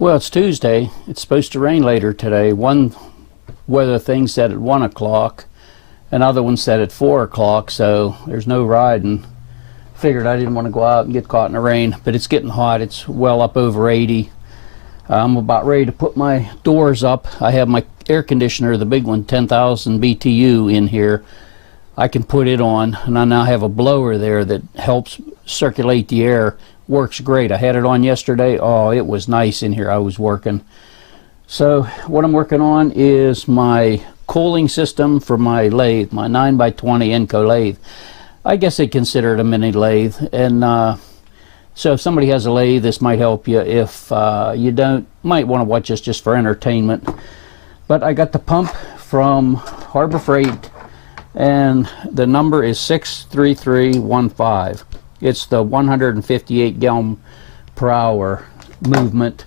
Well, it's Tuesday. It's supposed to rain later today. One weather thing said at 1 o'clock, another one said at 4 o'clock, so there's no riding. Figured I didn't want to go out and get caught in the rain, but it's getting hot. It's well up over 80. I'm about ready to put my doors up. I have my air conditioner, the big one, 10,000 BTU in here. I can put it on, and I now have a blower there that helps circulate the air. Works great. I had it on yesterday. Oh, it was nice in here. I was working. So what I'm working on is my cooling system for my lathe, my 9x20 Enco lathe. I guess they consider it a mini lathe, and so if somebody has a lathe, this might help you. If you don't, might want to watch this just for entertainment. But I got the pump from Harbor Freight, and the number is 63315. It's the 158 gallon per hour movement.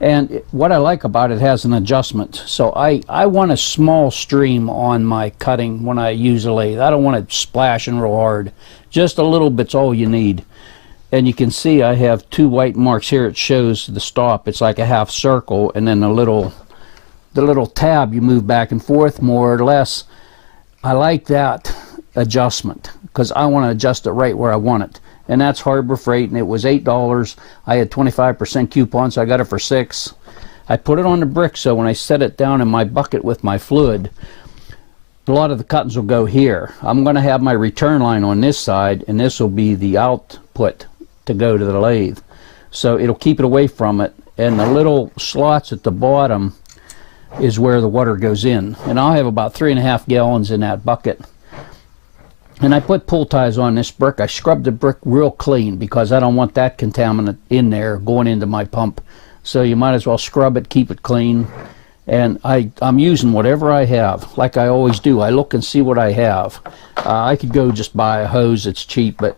And what I like about it has an adjustment. So I want a small stream on my cutting when I use a lathe. I don't want it splashing real hard. Just a little bit's all you need. And you can see I have two white marks here. It shows the stop. It's like a half circle, and then the little tab you move back and forth more or less. I like that adjustment because I want to adjust it right where I want it, and that's Harbor Freight, and it was $8. I had 25% coupon, so I got it for $6. I put it on the brick, so when I set it down in my bucket with my fluid, a lot of the cuttings will go here. I'm going to have my return line on this side, and this will be the output to go to the lathe, so it'll keep it away from it. And the little slots at the bottom is where the water goes in, and I'll have about 3.5 gallons in that bucket. And I put pull ties on this brick. I scrubbed the brick real clean because I don't want that contaminant in there going into my pump. So you might as well scrub it, keep it clean. And I'm using whatever I have, like I always do. I look and see what I have. I could go just buy a hose. It's cheap, but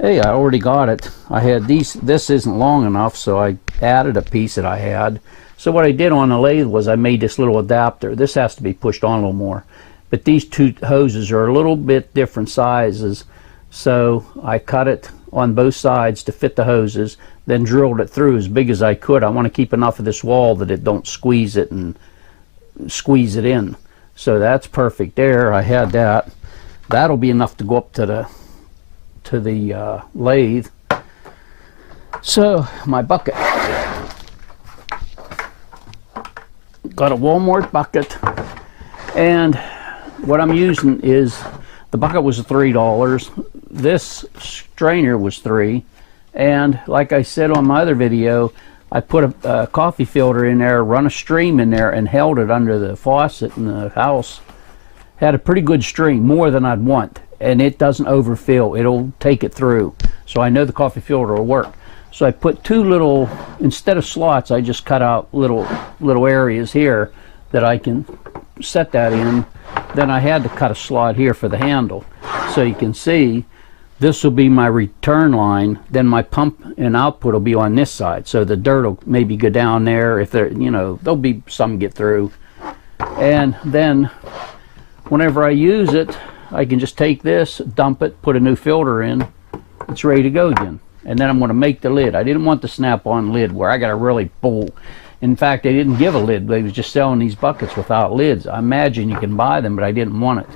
hey, I already got it. I had these. This isn't long enough, so I added a piece that I had. So what I did on the lathe was I made this little adapter. This has to be pushed on a little more. But these two hoses are a little bit different sizes, so I cut it on both sides to fit the hoses, then drilled it through as big as I could. I want to keep enough of this wall that it don't squeeze it and squeeze it in. So that's perfect there. I had that. That'll be enough to go up to the lathe. So my bucket. Got a Walmart bucket, and what I'm using is, the bucket was $3. This strainer was $3, and like I said on my other video, I put a coffee filter in there, run a stream in there, and held it under the faucet in the house. Had a pretty good stream, more than I'd want, and it doesn't overfill. It'll take it through, so I know the coffee filter will work. So I put two little, instead of slots, I just cut out little areas here that I can set that in. Then I had to cut a slot here for the handle. So you can see this will be my return line. Then my pump and output will be on this side. So the dirt will maybe go down there. If there, there'll be some get through. And then whenever I use it, I can just take this, dump it, put a new filter in. It's ready to go again. And then I'm going to make the lid. I didn't want the snap-on lid where I got to really pull. In fact, they didn't give a lid. They was just selling these buckets without lids. I imagine you can buy them, but I didn't want it.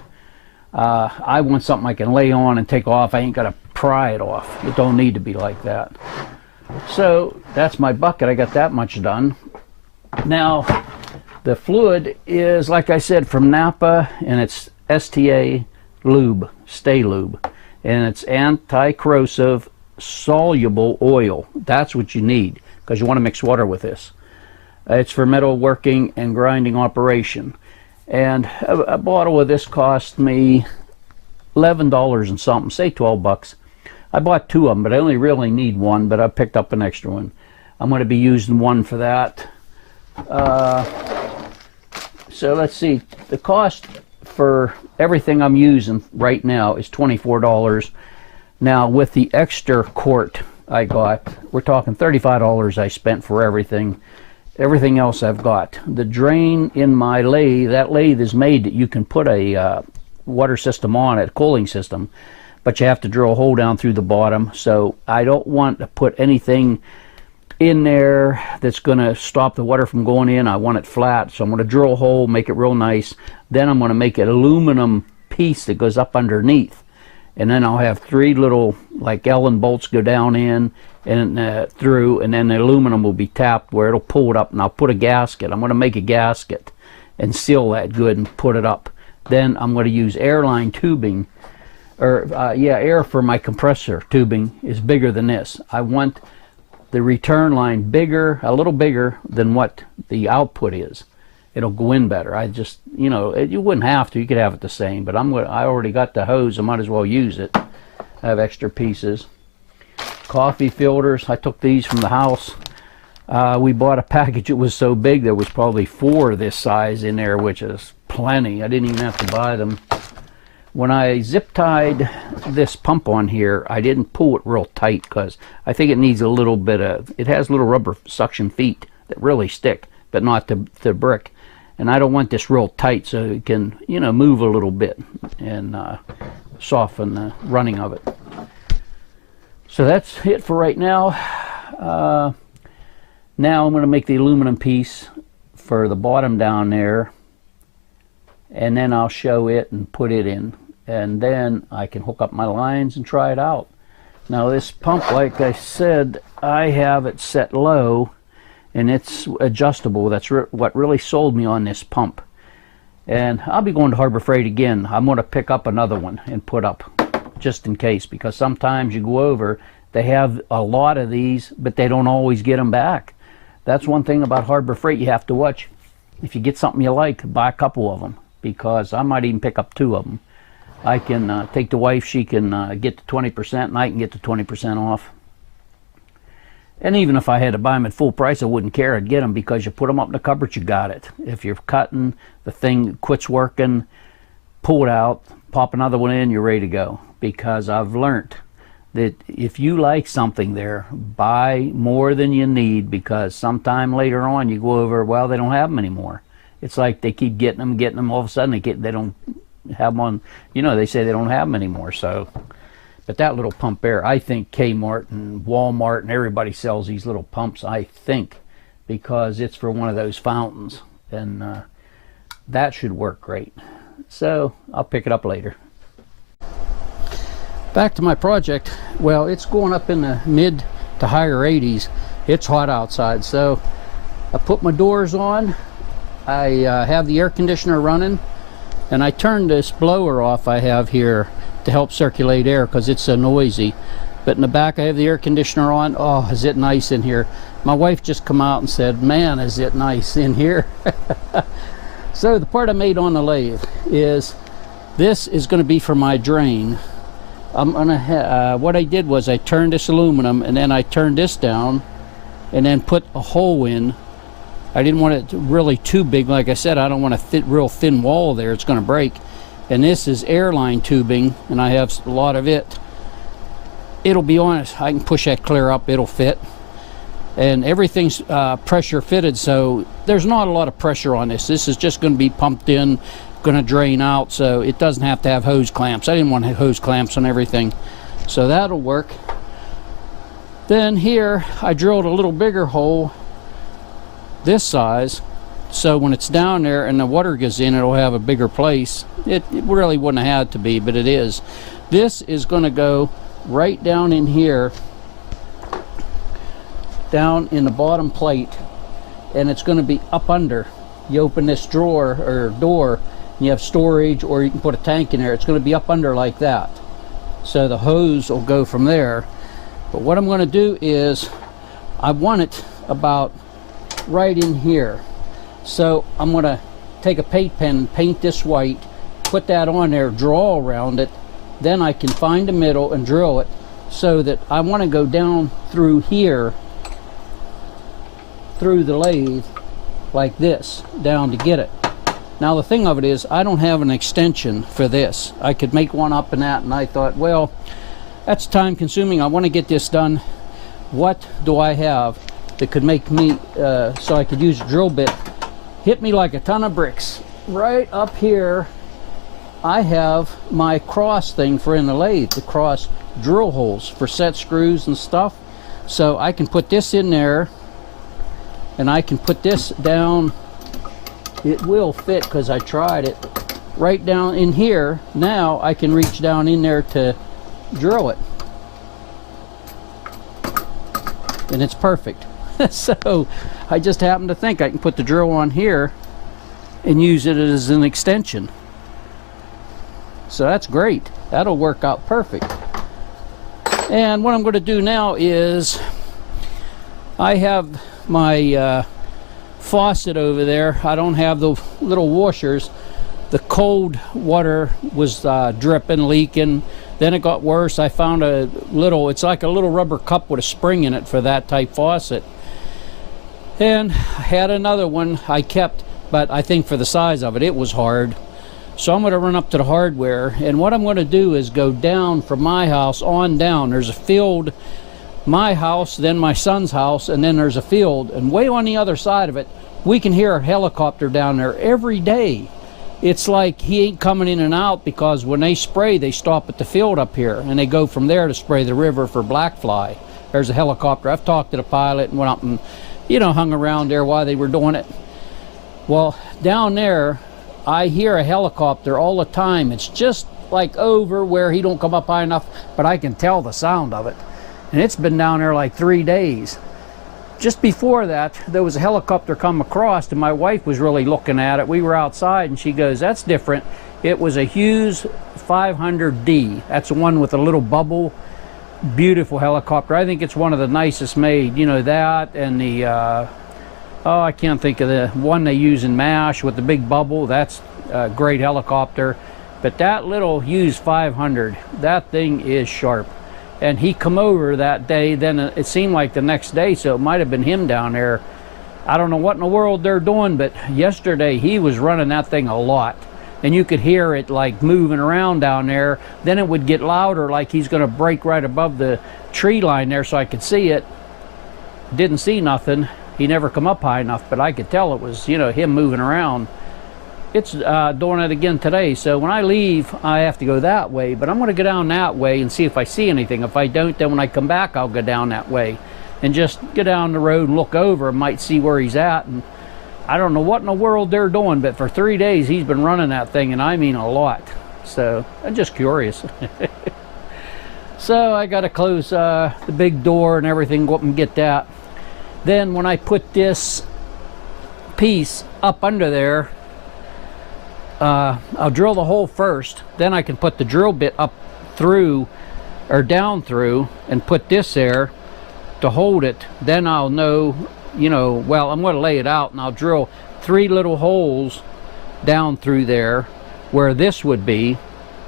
I want something I can lay on and take off. I ain't got to pry it off. It don't need to be like that. So that's my bucket. I got that much done. Now, the fluid is, like I said, from Napa, and it's STA Lube, Stay Lube. And it's anti-corrosive soluble oil. That's what you need, because you want to mix water with this. It's for metal working and grinding operation, and a bottle of this cost me $11 and something, say 12 bucks. I bought two of them, but I only really need one, but I picked up an extra one. I'm going to be using one for that. So let's see, the cost for everything I'm using right now is $24. Now with the extra quart I got, we're talking $35 I spent for everything. Everything else I've got. The drain in my lathe, that lathe is made that you can put a water system on it, cooling system, but you have to drill a hole down through the bottom. So I don't want to put anything in there that's going to stop the water from going in. I want it flat, so I'm going to drill a hole, make it real nice. Then I'm going to make an aluminum piece that goes up underneath, and then I'll have 3 little like Allen bolts go down in and through, and then the aluminum will be tapped where it'll pull it up, and I'll put a gasket. I'm going to make a gasket and seal that good and put it up. Then I'm going to use airline tubing, or air for my compressor tubing is bigger than this. I want the return line bigger, a little bigger than what the output is. It'll go in better. I just, you know, you wouldn't have to. You could have it the same, but I already got the hose. I might as well use it. I have extra pieces. Coffee filters. I took these from the house. We bought a package. It was so big there was probably 4 this size in there, which is plenty. I didn't even have to buy them. When I zip tied this pump on here, I didn't pull it real tight because I think it needs a little bit of, it has little rubber suction feet that really stick, but not to brick. And I don't want this real tight, so it can, you know, move a little bit and soften the running of it. So that's it for right now. Now I'm going to make the aluminum piece for the bottom down there, and then I'll show it and put it in, and then I can hook up my lines and try it out. Now this pump, like I said, I have it set low and it's adjustable. That's what really sold me on this pump. And I'll be going to Harbor Freight again. I'm going to pick up another one and put up just in case, because sometimes you go over, they have a lot of these, but they don't always get them back. That's one thing about Harbor Freight you have to watch. If you get something you like, buy a couple of them, because I might even pick up 2 of them. I can take the wife, she can get to 20%, and I can get to 20% off. And even if I had to buy them at full price, I wouldn't care. I'd get them, because you put them up in the cupboard, you got it. If you're cutting, the thing quits working, pull it out, pop another one in, you're ready to go. Because I've learned that if you like something there, buy more than you need, because sometime later on you go over, well, they don't have them anymore. It's like they keep getting them, all of a sudden they don't have them on, you know, they say they don't have them anymore. So, but that little pump there, I think Kmart and Walmart and everybody sells these little pumps, I think, because it's for one of those fountains, and that should work great. So I'll pick it up later. Back to my project. Well, it's going up in the mid to higher 80s. It's hot outside, so I put my doors on. I have the air conditioner running, and I turned this blower off I have here to help circulate air because it's so noisy. But in the back I have the air conditioner on. Oh, is it nice in here. My wife just come out and said, man, is it nice in here. So the part I made on the lathe is, this is going to be for my drain. I'm gonna what I did was I turned this aluminum, and then I turned this down and then put a hole in. I didn't want it really too big. Like I said, I don't want a real thin wall there, it's going to break. And this is airline tubing, and I have a lot of it. It'll be honest, I can push that clear up, it'll fit. And everything's pressure fitted, so there's not a lot of pressure on this. This is just going to be pumped in, going to drain out, so it doesn't have to have hose clamps. I didn't want hose clamps on everything, so that'll work. Then here I drilled a little bigger hole this size, so when it's down there and the water goes in, it'll have a bigger place. It really wouldn't have had to be, but it is. This is going to go right down in here, down in the bottom plate, and it's going to be up under. You open this drawer or door, and you have storage, or you can put a tank in there. It's going to be up under like that, so the hose will go from there. But what I'm going to do is, I want it about right in here, so I'm going to take a paint pen and paint this white, put that on there, draw around it, then I can find the middle and drill it, so that I want to go down through here, through the lathe like this, down to get it. Now the thing of it is, I don't have an extension for this. I could make one up in that, and I thought, well, that's time consuming. I want to get this done. What do I have that could make me, so I could use a drill bit, hit me like a ton of bricks? Right up here, I have my cross thing for in the lathe, the cross drill holes for set screws and stuff. So I can put this in there, and I can put this down. It will fit because I tried it. Right down in here. Now I can reach down in there to drill it. And it's perfect. So I just happened to think I can put the drill on here and use it as an extension. So that's great. That'll work out perfect. And what I'm going to do now is I have my faucet over there. I don't have the little washers. The cold water was dripping, leaking. Then it got worse. I found a little, it's like a little rubber cup with a spring in it for that type faucet. And I had another one I kept, but I think for the size of it, it was hard. So I'm going to run up to the hardware, and what I'm going to do is go down from my house on down. There's a field, my house, then my son's house, and then there's a field. And way on the other side of it, we can hear a helicopter down there every day. It's like he ain't coming in and out, because when they spray, they stop at the field up here, and they go from there to spray the river for black fly. There's a helicopter. I've talked to the pilot and went up and, you know, hung around there while they were doing it. Well, down there, I hear a helicopter all the time. It's just like over where he don't come up high enough, but I can tell the sound of it. And it's been down there like 3 days. Just before that, there was a helicopter come across, and my wife was really looking at it. We were outside, and she goes, "That's different." It was a Hughes 500D. That's the one with a little bubble. Beautiful helicopter. I think it's one of the nicest made. You know, that and the, oh, I can't think of the one they use in MASH with the big bubble. That's a great helicopter. But that little Hughes 500, that thing is sharp. And he come over that day, then it seemed like the next day, so it might have been him down there. I don't know what in the world they're doing, but yesterday he was running that thing a lot. And you could hear it like moving around down there. Then it would get louder, like he's going to break right above the tree line there, so I could see it. Didn't see nothing. He never come up high enough, but I could tell it was, you know, him moving around. It's doing it again today, so when I leave, I have to go that way, but I'm going to go down that way and see if I see anything. If I don't, then when I come back, I'll go down that way and just go down the road and look over and might see where he's at. And I don't know what in the world they're doing, but for 3 days he's been running that thing, and I mean a lot. So I'm just curious. So I got to close the big door and everything, go up and get that. Then when I put this piece up under there, I'll drill the hole first, then I can put the drill bit up through or down through and put this there to hold it. Then I'll know, you know, well, I'm going to lay it out, and I'll drill 3 little holes down through there where this would be,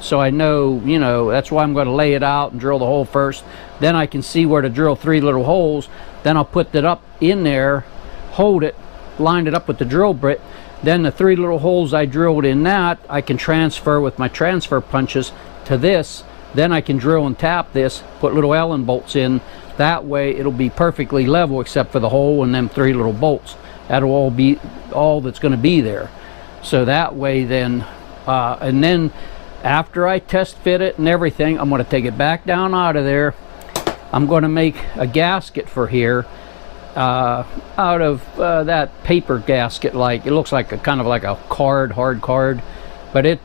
so I know, you know, that's why I'm going to lay it out and drill the hole first. Then I can see where to drill 3 little holes. Then I'll put that up in there, hold it, line it up with the drill bit. Then the 3 little holes I drilled in that, I can transfer with my transfer punches to this. Then I can drill and tap this, put little Allen bolts in. That way it'll be perfectly level except for the hole and them 3 little bolts. That'll all be all that's going to be there. So that way then, and then after I test fit it and everything, I'm going to take it back down out of there. I'm going to make a gasket for here. Out of that paper gasket, like it looks like a kind of like a card, hard card, but it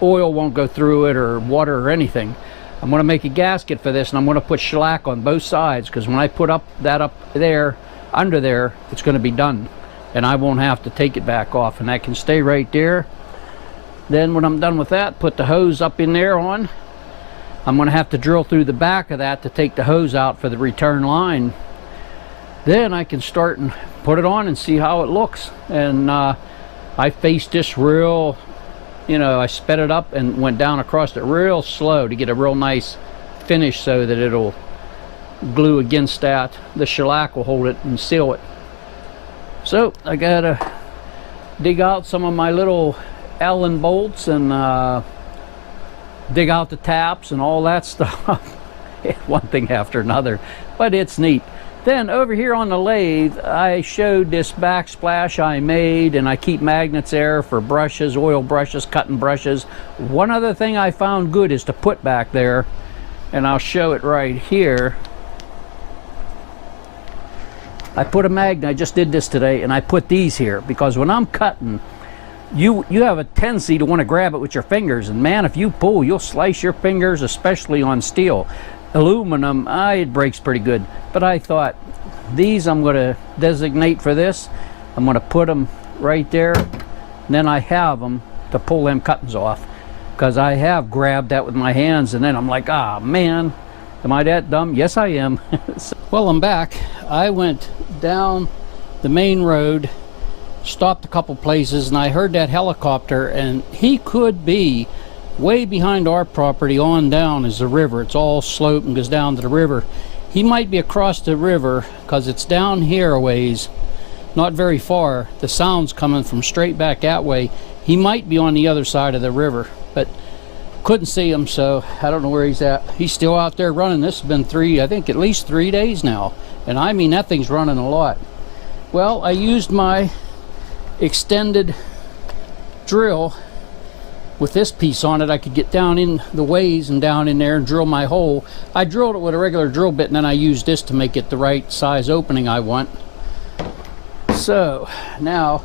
oil won't go through it or water or anything. I'm going to make a gasket for this, and I'm going to put shellac on both sides, because when I put up there under there, it's going to be done, and I won't have to take it back off, and that can stay right there. Then when I'm done with that, put the hose up in there on. I'm going to have to drill through the back of that to take the hose out for the return line. Then I can start and put it on and see how it looks. And I faced this real, you know, I sped it up and went down across it real slow to get a real nice finish so that it'll glue against that. The shellac will hold it and seal it. So I gotta dig out some of my little Allen bolts and dig out the taps and all that stuff. One thing after another, but it's neat. Then over here on the lathe, I showed this backsplash I made, and I keep magnets there for brushes, oil brushes, cutting brushes. One other thing I found good is to put back there, and I'll show it right here. I put a magnet, I just did this today, and I put these here because when I'm cutting, you have a tendency to want to grab it with your fingers, and man, if you pull, you'll slice your fingers, especially on steel. Aluminum, it breaks pretty good. But I thought, these I'm going to designate for this. I'm going to put them right there, and then I have them to pull them cuttings off, because I have grabbed that with my hands, and then I'm like, ah, man, am I that dumb? Yes, I am. Well, I'm back. I went down the main road, stopped a couple places, and I heard that helicopter, and he could be way behind our property. On down is the river. It's all slope and goes down to the river. He might be across the river because it's down here a ways, not very far. The sound's coming from straight back that way. He might be on the other side of the river, but couldn't see him, so I don't know where he's at. He's still out there running. This has been I think at least 3 days now, and I mean, that thing's running a lot. Well, I used my extended drill with this piece on it. I could get down in the ways and down in there and drill my hole. I drilled it with a regular drill bit, and then I used this to make it the right size opening I want. So now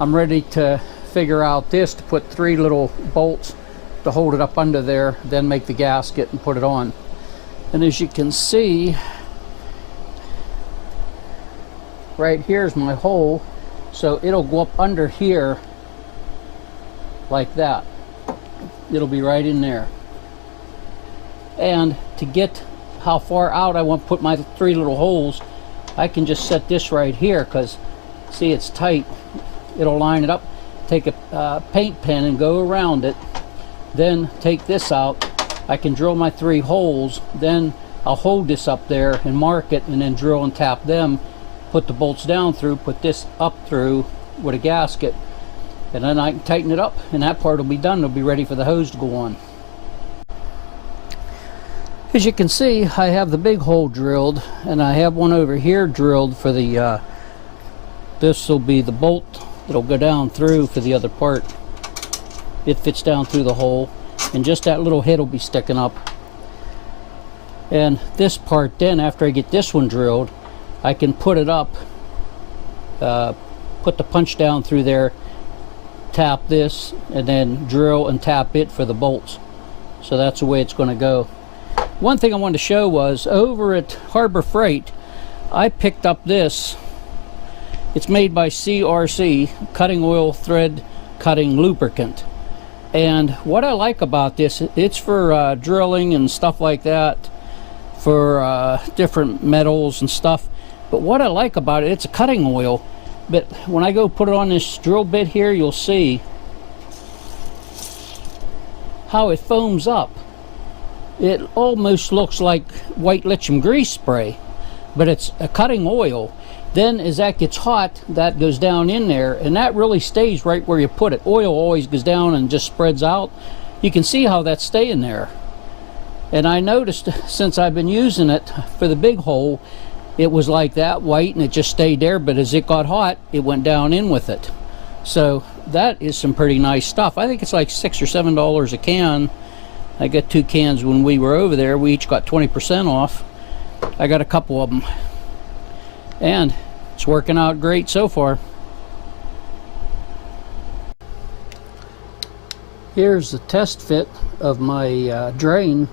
I'm ready to figure out this, to put 3 little bolts to hold it up under there, then make the gasket and put it on. And as you can see, right here's my hole, so it'll go up under here like that. It'll be right in there. And to get how far out I want to put my 3 little holes, I can just set this right here, because see, it's tight. It'll line it up. Take a paint pen and go around it, then take this out. I can drill my 3 holes, then I'll hold this up there and mark it, and then drill and tap them, put the bolts down through, put this up through with a gasket, and then I can tighten it up, and that part will be done. It'll be ready for the hose to go on. As you can see, I have the big hole drilled, and I have one over here drilled for the this will be the bolt that'll go down through for the other part. It fits down through the hole, and just that little head will be sticking up. And this part, then after I get this one drilled, I can put it up, put the punch down through there, tap this, and then drill and tap it for the bolts. So that's the way it's going to go. One thing I wanted to show was over at Harbor Freight, I picked up this. It's made by CRC, cutting oil thread cutting lubricant. And what I like about this, it's for drilling and stuff like that, for different metals and stuff. But what I like about it, it's a cutting oil, but when I go put it on this drill bit here, you'll see how it foams up. It almost looks like white lithium grease spray, but it's a cutting oil. Then as that gets hot, that goes down in there, and that really stays right where you put it. Oil always goes down and just spreads out. You can see how that's staying there. And I noticed since I've been using it for the big hole, it was like that, white, and it just stayed there, but as it got hot, it went down in with it. So that is some pretty nice stuff. I think it's like $6 or $7 a can. I got 2 cans when we were over there. We each got 20% off. I got a couple of them, and it's working out great so far. Here's the test fit of my drain.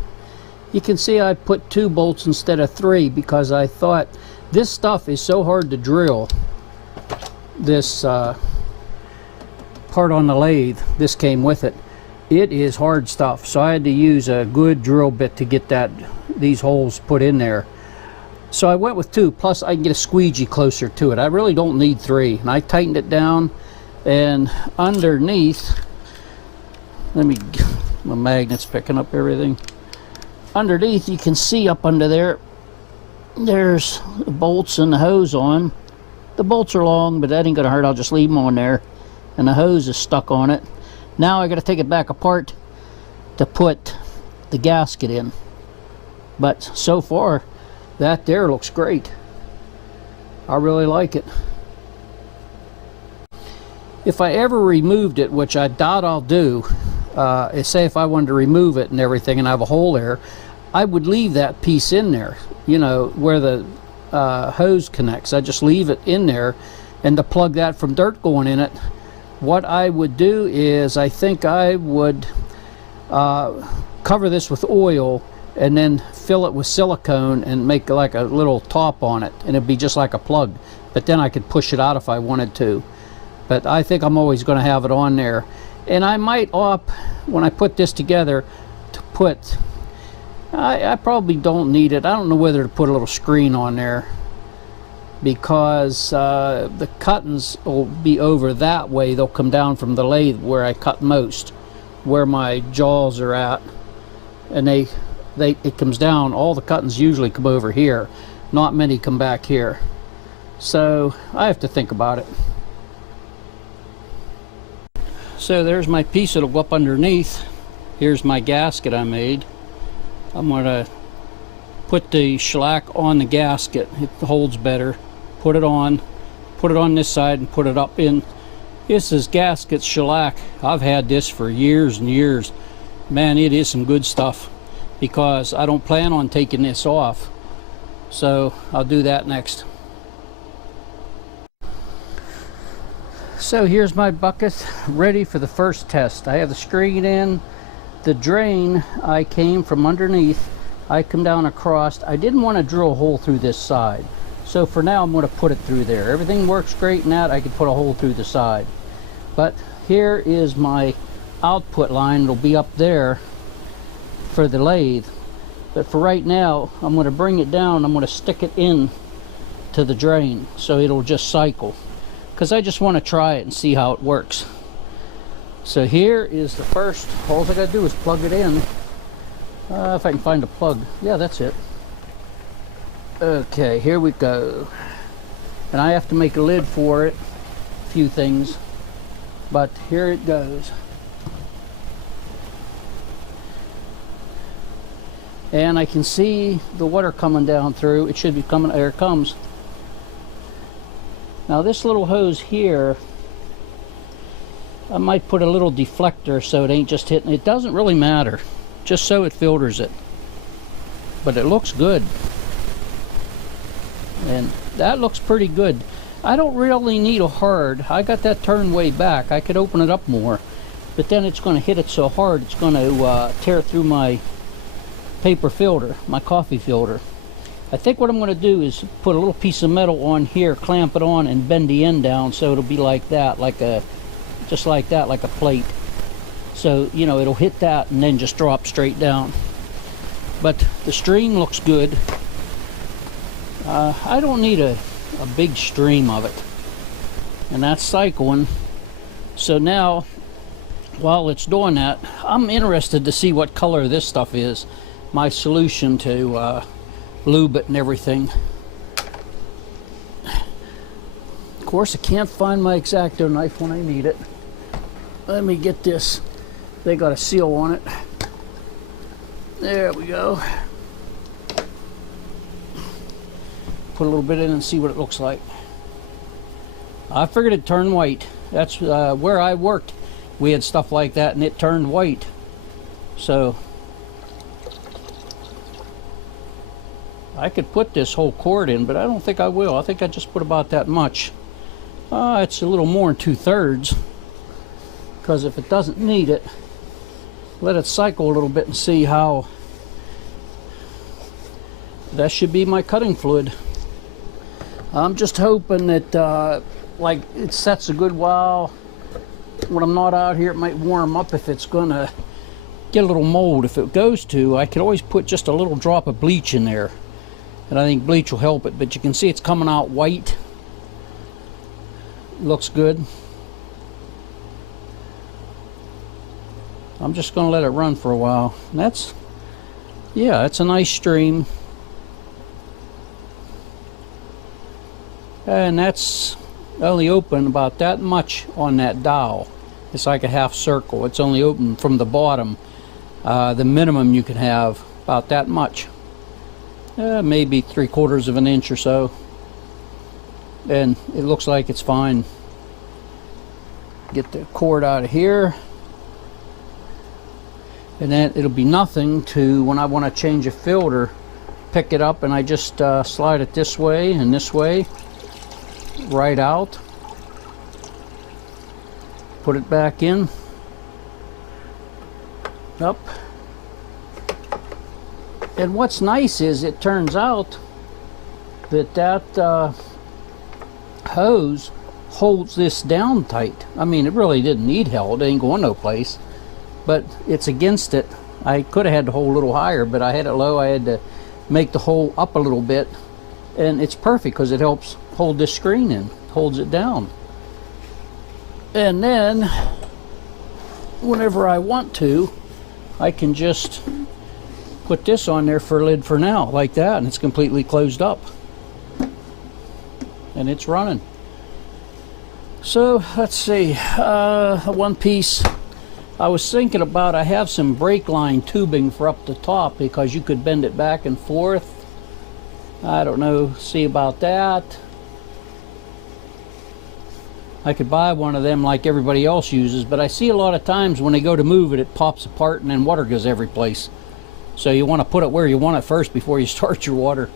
You can see I put 2 bolts instead of 3 because I thought this stuff is so hard to drill. This part on the lathe, this came with it. It is hard stuff, so I had to use a good drill bit to get these holes put in there. So I went with 2, plus I can get a squeegee closer to it. I really don't need 3. And I tightened it down, and underneath, my magnet's picking up everything. Underneath, you can see up under there, there's the bolts and the hose on. The bolts are long, but that ain't gonna hurt. I'll just leave them on there. And the hose is stuck on it. Now I gotta take it back apart to put the gasket in. But so far, that there looks great. I really like it. If I ever removed it, which I doubt I'll do, say if I wanted to remove it and everything and I have a hole there, I would leave that piece in there, you know, where the hose connects. I just leave it in there, and to plug that from dirt going in it, what I would do is I think I would cover this with oil and then fill it with silicone and make like a little top on it, and it'd be just like a plug, but then I could push it out if I wanted to. But I think I'm always going to have it on there. And I might opt, when I put this together, to put, I probably don't need it. I don't know whether to put a little screen on there, because the cuttings will be over that way. They'll come down from the lathe where I cut most, where my jaws are at, and it comes down. All the cuttings usually come over here. Not many come back here. So I have to think about it. So there's my piece that'll go up underneath. Here's my gasket I made. I'm going to put the shellac on the gasket. It holds better. Put it on this side and put it up in. This is gasket shellac. I've had this for years and years. Man, it is some good stuff, because I don't plan on taking this off. So I'll do that next. So here's my bucket ready for the first test. I have the screen in. The drain, I came from underneath. I come down across. I didn't want to drill a hole through this side. So for now I'm going to put it through there. Everything works great in that. I could put a hole through the side. But here is my output line. It'll be up there for the lathe. But for right now, I'm going to bring it down. I'm going to stick it in to the drain so it'll just cycle, because I just want to try it and see how it works. So here is the first. All I got to do is plug it in. If I can find a plug. Yeah, that's it. Okay, here we go. And I have to make a lid for it. A few things. But here it goes. And I can see the water coming down through. It should be coming. There it comes. Now this little hose here, I might put a little deflector so it ain't just hitting. It doesn't really matter, just so it filters it. But it looks good. And that looks pretty good. I don't really need a hard. I got that turned way back. I could open it up more. But then it's going to hit it so hard it's going to tear through my paper filter, my coffee filter. I think what I'm going to do is put a little piece of metal on here, clamp it on, and bend the end down so it'll be like that, just like that, like a plate. So, you know, it'll hit that and then just drop straight down. But the stream looks good. I don't need a big stream of it. And that's cycling. So now, while it's doing that, I'm interested to see what color this stuff is. My solution to lube it and everything. Of course, I can't find my X-Acto knife when I need it. Let me get this. They got a seal on it. There we go. Put a little bit in and see what it looks like. I figured it turned white. That's where I worked. We had stuff like that and it turned white. So I could put this whole cord in, but I don't think I will. I think I just put about that much. It's a little more than 2/3, because if it doesn't need it, let it cycle a little bit and see how. That should be my cutting fluid. I'm just hoping that like it sets a good while. When I'm not out here, it might warm up if it's gonna get a little mold. If it goes to, I could always put just a little drop of bleach in there, and I think bleach will help it. But you can see it's coming out white. Looks good. I'm just gonna let it run for a while. And that's, yeah, it's a nice stream. And that's only open about that much on that dowel. It's like a half circle. It's only open from the bottom. The minimum you can have about that much, maybe 3/4 of an inch or so, and it looks like it's fine. Get the cord out of here, and then it'll be nothing to when I want to change a filter, pick it up and I just slide it this way and this way, right out, put it back in, up. And what's nice is it turns out that hose holds this down tight. I mean, it really didn't need held, it ain't going no place, but it's against it. I could have had the hole a little higher, but I had it low. I had to make the hole up a little bit, and it's perfect because it helps hold this screen in, holds it down. And then whenever I want to, I can just put this on there for a lid for now, like that, and it's completely closed up and it's running. So let's see, one piece I was thinking about, I have some brake line tubing for up the top because you could bend it back and forth. I don't know, see about that. I could buy one of them like everybody else uses, but I see a lot of times when they go to move it, it pops apart and then water goes every place. So you want to put it where you want it first before you start your water.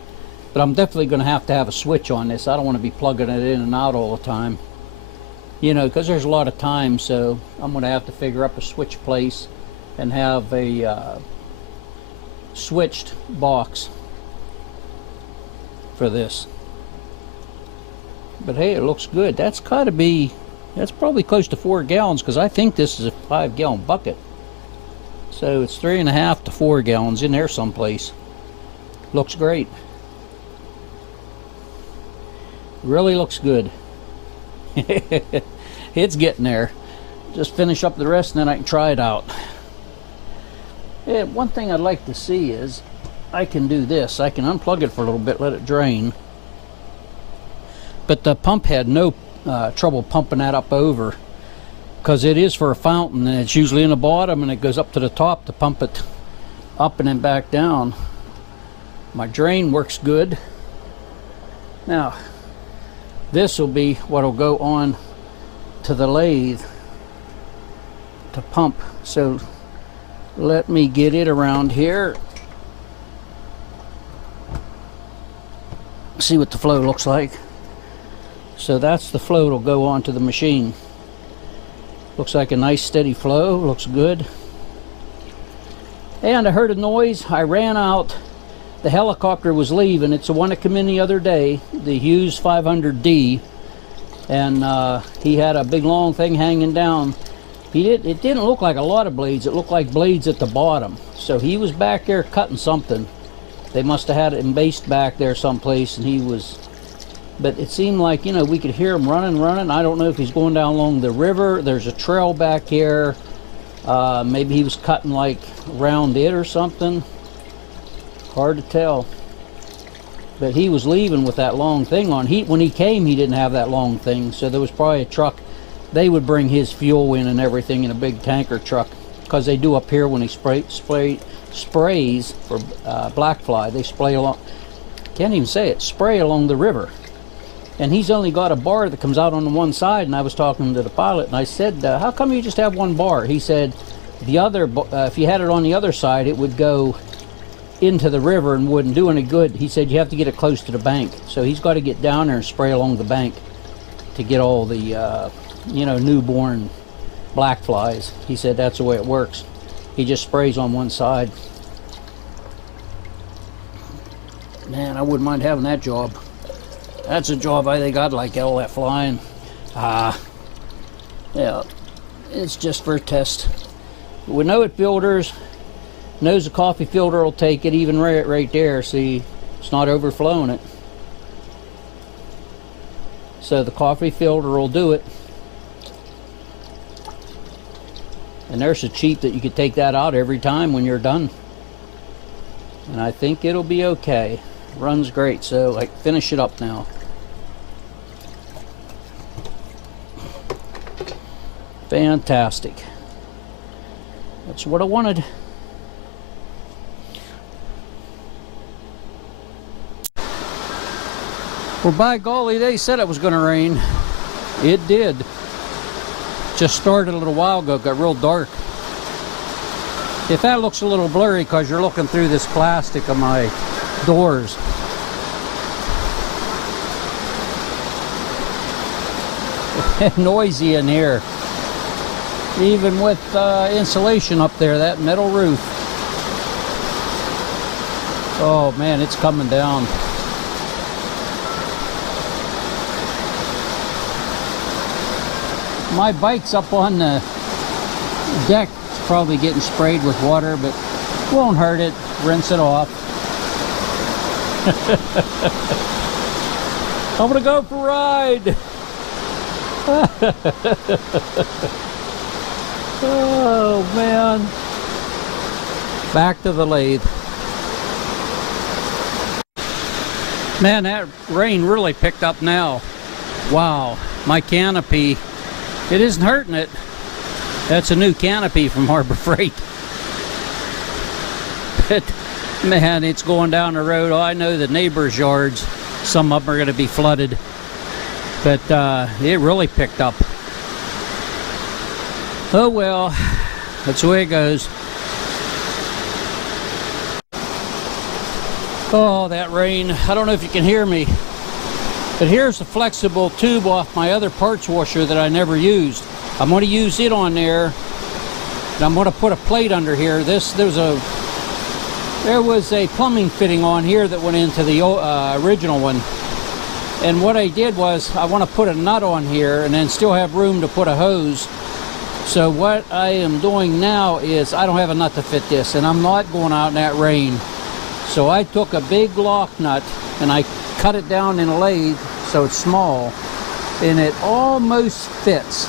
But I'm definitely going to have a switch on this. I don't want to be plugging it in and out all the time. You know, because there's a lot of time, so I'm going to have to figure up a switch place and have a switched box for this. But hey, it looks good. That's probably close to 4 gallons because I think this is a 5-gallon bucket. So it's 3.5 to 4 gallons in there someplace. Looks great. Really looks good. It's getting there. Just finish up the rest and then I can try it out. Yeah, one thing I'd like to see is I can do this. I can unplug it for a little bit, let it drain. But the pump had no trouble pumping that up over, because it is for a fountain and it's usually in the bottom and it goes up to the top to pump it up and then back down. My drain works good. Now this will be what will go on to the lathe to pump. So let me get it around here, see what the flow looks like. So that's the flow that'll go onto the machine. Looks like a nice steady flow, looks good. And I heard a noise, I ran out. The helicopter was leaving. It's the one that came in the other day, the Hughes 500D, and he had a big long thing hanging down. It didn't look like a lot of blades, it looked like blades at the bottom. So he was back there cutting something. They must have had it embased back there someplace, and he was, but it seemed like, you know, we could hear him running. I don't know if he's going down along the river. There's a trail back here. Maybe he was cutting like around it or something. Hard to tell. But he was leaving with that long thing on. When he came, he didn't have that long thing, so there was probably a truck. They would bring his fuel in and everything in a big tanker truck, because they do up here when he sprays for black fly. They spray along, can't even say it, spray along the river. And he's only got a bar that comes out on the one side, and I was talking to the pilot and I said, how come you just have one bar? He said, the other, if you had it on the other side, it would go into the river and wouldn't do any good. He said you have to get it close to the bank. So he's got to get down there and spray along the bank to get all the you know, newborn black flies. He said that's the way it works. He just sprays on one side. Man, I wouldn't mind having that job. That's a job I think I'd like, all that flying. Yeah, it's just for a test. We know it filters. Knows the coffee filter will take it even right there. See, it's not overflowing it. So the coffee filter will do it. And they're so cheap that you could take that out every time when you're done. And I think it'll be okay. Runs great, so I finish it up now. Fantastic. That's what I wanted. Well, by golly, they said it was going to rain. It did. Just started a little while ago, got real dark. If that looks a little blurry because you're looking through this plastic of my doors. Noisy in here. Even with insulation up there, that metal roof. Oh man, it's coming down. My bike's up on the deck. It's probably getting sprayed with water, but won't hurt it. Rinse it off. I'm gonna go for a ride. Oh man. Back to the lathe. Man, that rain really picked up now. Wow, my canopy, it isn't hurting it. That's a new canopy from Harbor Freight. But man, it's going down the road. Oh, I know the neighbors' yards, some of them are going to be flooded. But it really picked up. Oh well, that's the way it goes. Oh, that rain. I don't know if you can hear me, but here's the flexible tube off my other parts washer that I never used. I'm going to use it on there, and I'm going to put a plate under here. There was a plumbing fitting on here that went into the original one. And what I did was, I want to put a nut on here and then still have room to put a hose. So what I am doing now is, I don't have a nut to fit this, and I'm not going out in that rain. So I took a big lock nut and I cut it down in a lathe so it's small, and it almost fits.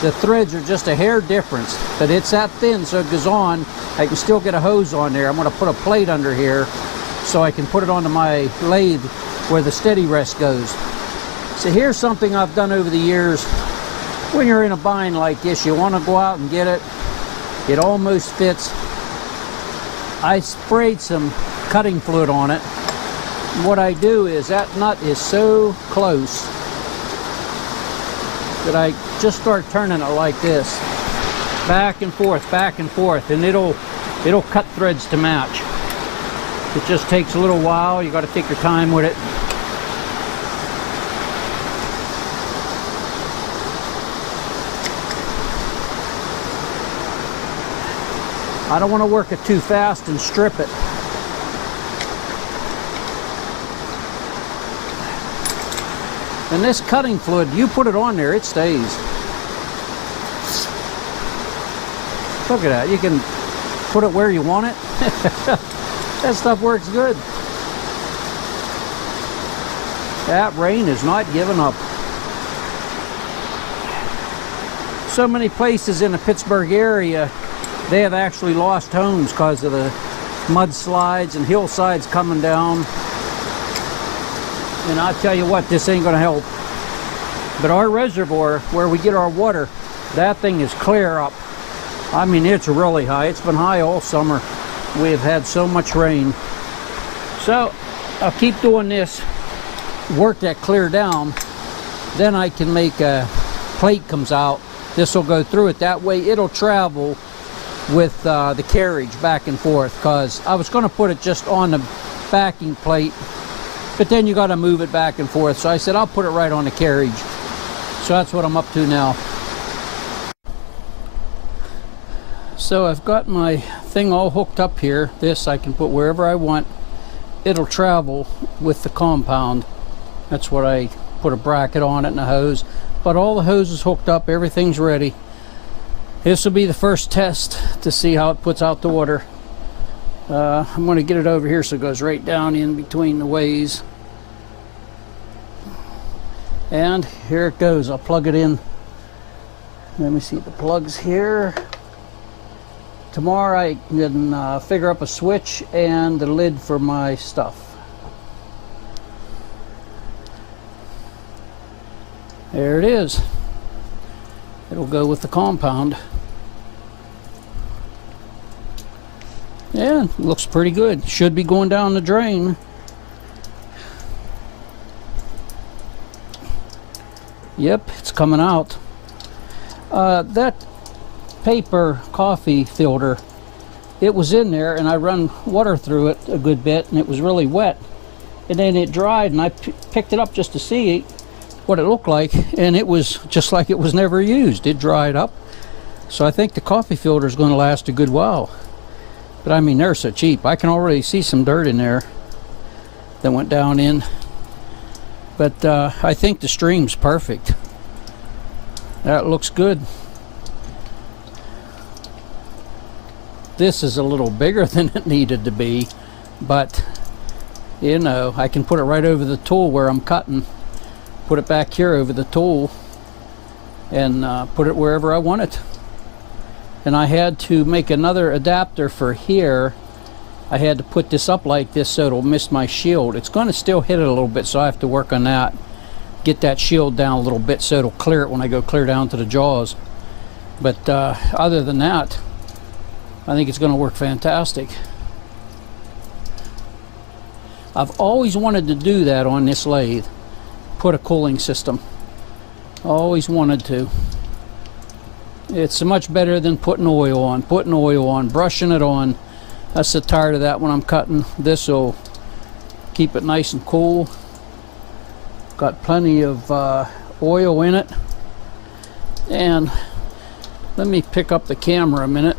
The threads are just a hair difference, but it's that thin so it goes on. I can still get a hose on there. I'm going to put a plate under here so I can put it onto my lathe where the steady rest goes. So here's something I've done over the years. When you're in a bind like this, you want to go out and get it. It almost fits. I sprayed some cutting fluid on it. What I do is, that nut is so close that I just start turning it like this, back and forth, and it'll cut threads to match. It just takes a little while. You got to take your time with it. I don't want to work it too fast and strip it. And this cutting fluid, you put it on there, it stays. Look at that. You can put it where you want it. That stuff works good. That rain is not giving up. So many places in the Pittsburgh area, they have actually lost homes because of the mudslides and hillsides coming down. And I'll tell you what, this ain't gonna help. But our reservoir, where we get our water, that thing is clear up. I mean, it's really high. It's been high all summer. We've had so much rain. So I'll keep doing this, work that clear down, then I can make a plate comes out. This will go through it. That way it'll travel with the carriage back and forth, because I was going to put it just on the backing plate, but then you got to move it back and forth. So I said I'll put it right on the carriage. So that's what I'm up to now. So I've got my thing all hooked up here. This I can put wherever I want. It'll travel with the compound. That's what I put a bracket on it and a hose. But all the hoses hooked up, everything's ready. This will be the first test to see how it puts out the water. I'm going to get it over here so it goes right down in between the ways. And here it goes. I'll plug it in. Let me see the plugs here. Tomorrow I can figure up a switch and the lid for my stuff. There it is. It'll go with the compound. Yeah, looks pretty good. Should be going down the drain. Yep, it's coming out. That paper coffee filter, it was in there, and I run water through it a good bit, and it was really wet. And then it dried, and I picked it up just to see what it looked like, and it was just like it was never used. It dried up. So I think the coffee filter is going to last a good while. But I mean, they're so cheap. I can already see some dirt in there that went down in. But I think the stream's perfect. That looks good. This is a little bigger than it needed to be, but you know, I can put it right over the tool where I'm cutting, put it back here over the tool, and put it wherever I want it. And I had to make another adapter for here. I had to put this up like this so it'll miss my shield. It's going to still hit it a little bit, so I have to work on that. Get that shield down a little bit so it'll clear it when I go clear down to the jaws. But other than that, I think it's going to work fantastic. I've always wanted to do that on this lathe. Put a cooling system. Always wanted to. It's much better than putting oil on, brushing it on. I'm so tired of that when I'm cutting. This will keep it nice and cool. Got plenty of oil in it. And let me pick up the camera a minute.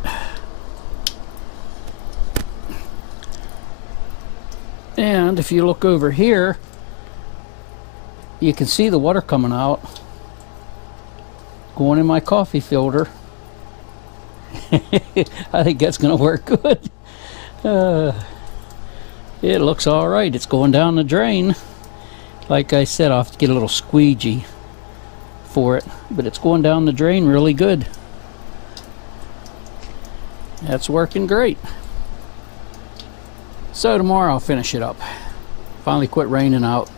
And if you look over here, you can see the water coming out, going in my coffee filter. I think that's going to work good. It looks all right. It's going down the drain. Like I said, I'll have to get a little squeegee for it, but it's going down the drain really good. That's working great. So tomorrow I'll finish it up. Finally quit raining out.